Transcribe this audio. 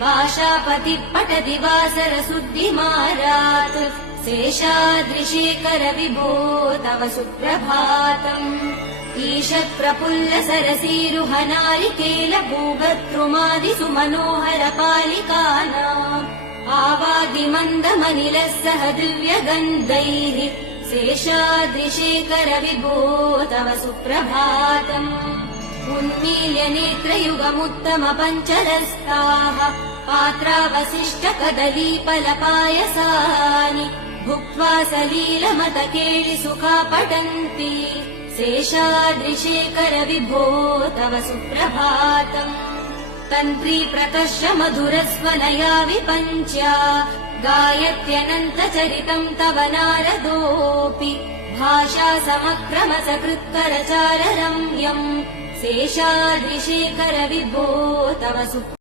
भाषापतिः पठति वासरशुद्धिमारात् शेषाद्रिशेखर विभो तव सुप्रभातम् ईषत् प्रफुल्ल सरसीरुहनारिकेल भूभद्रुमादिसु मनोहर पालिकानाम् आवादिमन्दमनिलः सह दिव्यगन्धैः शेषाद्रिशेखर विभो तव सुप्रभातम् उन्मील्य नेत्रयुगमुत्तम पञ्चरस्ताः पात्रावशिष्ट कदलीफलपायसानि भुक्त्वा सलीलमतकेळि सुखा पठन्ति शेषाद्रिशेखर विभो तव सुप्रभातम् तन्त्री प्रकर्ष मधुरस्वनया विपञ्च्या गायत्यनन्तचरितम् तव नारदोऽपि भाषा समक्रम सकृत्करचार रम्यम् शेषाद्रिशेखर विभो तव